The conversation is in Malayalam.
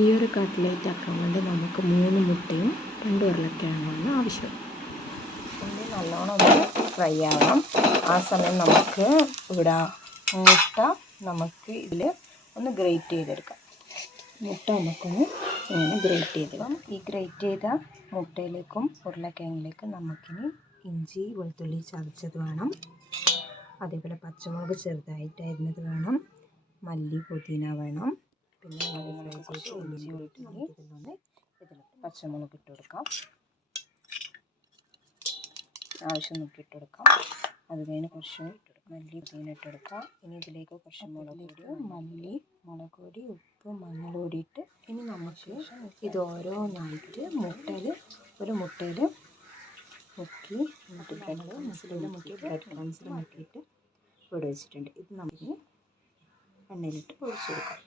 ഈ ഒരു കട്ട്ലേറ്റ് ആക്കാൻ വേണ്ടി നമുക്ക് 3 മുട്ടയും 2 ഉരുളക്കിഴങ്ങുമാണ് ആവശ്യം. ഉള്ളി നല്ലോണം ഒന്ന് ഫ്രൈ ആവാം. ആ സമയം നമുക്ക് ഇവിടെ മുട്ട നമുക്ക് ഇതിൽ ഒന്ന് ഗ്രേറ്റ് ചെയ്തെടുക്കാം. മുട്ട നമുക്കൊന്ന് ഇങ്ങനെ ഗ്രേറ്റ് ചെയ്തെടുക്കാം. ഈ ഗ്രേറ്റ് ചെയ്ത മുട്ടയിലേക്കും ഉരുളക്കിഴങ്ങിലേക്കും നമുക്കിനി ഇഞ്ചി വെളുത്തുള്ളി ചതച്ചത് വേണം. അതേപോലെ പച്ചമുളക് ചെറുതായിട്ട് അരിഞ്ഞത് വേണം. മല്ലി പുതിന വേണം. പിന്നെ കുറച്ച് ഇഞ്ചി വെളുത്തുള്ളി ഇതിലിട്ട് പച്ചമുളക് ഇട്ട് കൊടുക്കാം. ആവശ്യം നോക്കി ഇട്ട് കൊടുക്കാം. അത് കഴിഞ്ഞ് കുറച്ച് മല്ലി പുതിന ഇട്ട് കൊടുക്കാം. ഇനി ഇതിലേക്ക് കുറച്ച് മുളക് പൊടി ഉപ്പ് മഞ്ഞൾപ്പൊടി ഇട്ട് ഇനി നമുക്ക് ഇത് ഓരോന്നായിട്ട് ഒരു മുട്ടയിൽ മുക്കി ബ്രെഡ് ക്രംസിൽ മുക്കിയിട്ട് ഇവിടെ വെച്ചിട്ടുണ്ട്. ഇത് നമുക്ക് എണ്ണയിലിട്ട് പൊരിച്ച് കൊടുക്കാം.